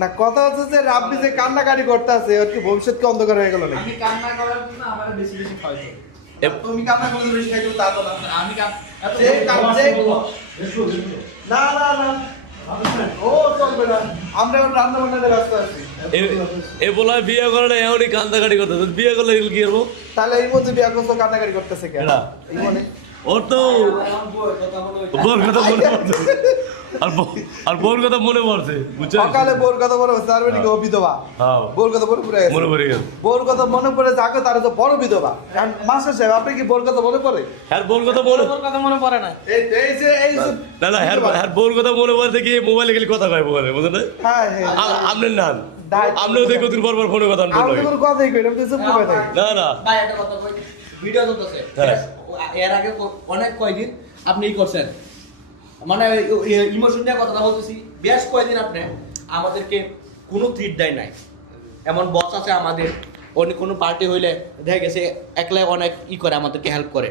না কথা হচ্ছে যে রাব্বি যে কান্নাকাটি করতে আছে ওর কি ভবিষ্যৎ কি অন্ধকার হয়ে গেল নাকি? আমি কান্না করার জন্য আমার বেশি বেশি খাওয়াই তুমি কান্না করলে বেশি খাইছো তা তো না। আমি এত যে না না না ও চলবে না, আমরা এখন রান্না বান্নাতে ব্যস্ত আছি। এ বলা বিয়ে করে না এমনই কান্দাকাটি করতে বিয়ে করলে কি করবো? তাহলে এই মধ্যে বিয়া করছো কান্নাকাটি করতেছে কেন? না। এই মনে ওর তো বোর কথা মনে পড়ছে আর বোর কথা মনে পড়ছে বুঝছো? সকালে বোর কথা মনে পড়ছে আর মানে বিধবা হ্যাঁ বোর কথা মনে পড়ে গেছে। মনে পড়ে গেল। বোর কথা মনে পড়ে যাকে তার তো বড় বিধবা। কারণ মাস্টার সাহেব আপনি কি বোর কথা মনে পড়ে? হ্যাঁ বোর কথা মনে পড়ে না। এই যে না না হ্যাঁ বোর কথা মনে পড়ে থেকে মোবাইলে গেলে কথা কয় বলে বুঝলেন না? হ্যাঁ হ্যাঁ আপনার না আপনিও দেখো দিন পর ফোনে কথা আমি তো কোনো কথাই কই না, আমি তো চুপ করে থাকি। না না ভাই একটা কথা কই, ভিডিও চলতেছে হ্যাঁ। এর আগে অনেক কয়দিন আপনি ই করছেন, মানে ইমোশন নিয়ে কথাটা বলতেছি, বেশ কয়দিন আপনি আমাদেরকে কোনো ট্রিট দেয় নাই। এমন বস আছে আমাদের, অনেক কোনো পার্টি হইলে দেখা গেছে একলাই অনেক ই করে, আমাদেরকে হেল্প করে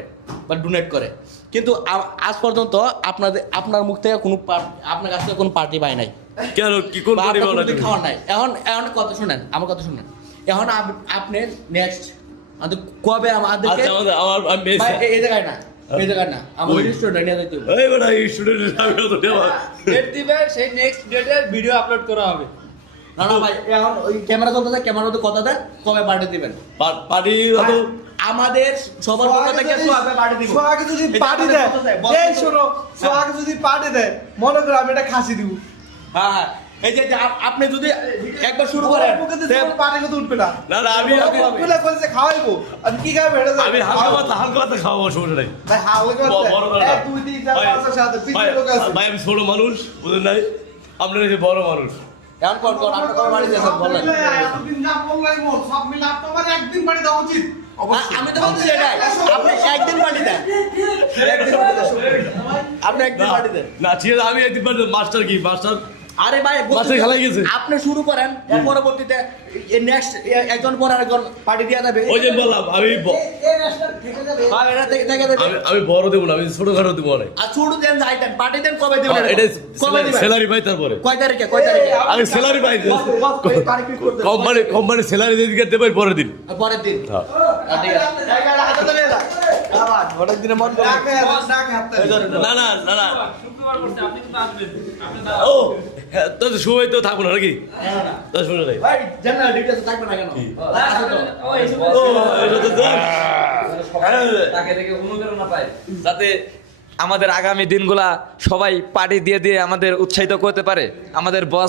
বা ডোনেট করে, কিন্তু আজ পর্যন্ত আপনার মুখ থেকে কোনো আপনার কাছ থেকে কোনো পার্টি পাই নাই, কেন কি কোন বা পার্টি আপনার বানা কোনো দিন খাওয়ার নাই। এখন কথা শুনেন, আমার কথা শুনেন, এখন আপনি নেক্সট আমাদের কবে আমাদেরকে আচ্ছা আমার আমি ভাই, এই জায়গায় না, এই জায়গায় না, আমাদের রেস্টুরেন্টে নিয়ে যাইতে হবে। এই বড় স্টুডেন্ট আমি তো দেবা ডেট দিবে, সেই নেক্সট ডেটের ভিডিও আপলোড করা হবে। না না ভাই, এখন ওই ক্যামেরা চলতেছে, ক্যামেরাতে কথা দেন কবে পার্টি দিবেন। পার্টি তো আমাদের সবার পক্ষ থেকে কবে পার্টি দিব। সোহাগে যদি পার্টি দেয়, এই শোনো, সোহাগে যদি পার্টি দেয়, মনে করো আমি এটা খাসি দিব। হ্যাঁ হ্যাঁ, এই যে আপনি যদি একবার শুরু করেন, পার্টি কথা উঠবে না। না না আমি উঠলে বলছে খাওয়াইবো, আমি কি খাবে এটা আমি হালকা পাতলা খাওয়াবো সমস্যা নাই। ভাই হালকা বড় কথা না। 2 3 4 5 সাথে পিছনে লোক আছে। ভাই আমি ছোট মানুষ বুঝলেন নাই, আপনার এই যে বড় মানুষ। এখন কোন আপনি কবে পার্টি দিয়েছেন বলেন। এতদিন যা বললাই মোর সব মিলে আপনার একদিন পার্টি দেওয়া উচিত। আমি তো বলছি এটাই, আপনি একদিন পার্টি দেন, একদিন পার্টি দেন, আপনি একদিন পার্টি দেন। না ঠিক আছে আমি একদিন মাস্টার কি মাস্টার আরে ভাই মাস্টার খেলায় গেছে। আপনি শুরু করেন, এর পরবর্তীতে নেক্সট একজন পর আরেকজন পার্টি দিয়ে যাবে। ওই যে বললাম আমি ভাই এটা থেকে যাবে। আমি বড় দেবো না, আমি ছোট খাটো দেবো অনেক। আর ছোট দেন যাইতেন, পার্টি দেন কবে দিবেন? এটা কবে দিবেন? স্যালারি পাই তারপরে কয় তারিখে? কয় তারিখে? আমি স্যালারি পাই কোম্পানি স্যালারি দিয়ে দেবে পরের দিন। পরের দিন। হ্যাঁ। ঠিক আছে। অনেক দিনে মন ডাকে না না না না শুক্রবার করছে, আপনি কিন্তু আসবেন। আপনি ও হ্যাঁ, তো শুভই তো থাকবো না নাকি? তো শুনে নাই ভাই জেনারেল ডিটেইলস থাকবে না কেন? আছে তো। ও এসব ও এটা তো তাকে দেখে অনুপ্রেরণা পায়। যাতে আমাদের আগামী দিনগুলা সবাই পার্টি দিয়ে দিয়ে আমাদের উৎসাহিত করতে পারে, আমাদের বস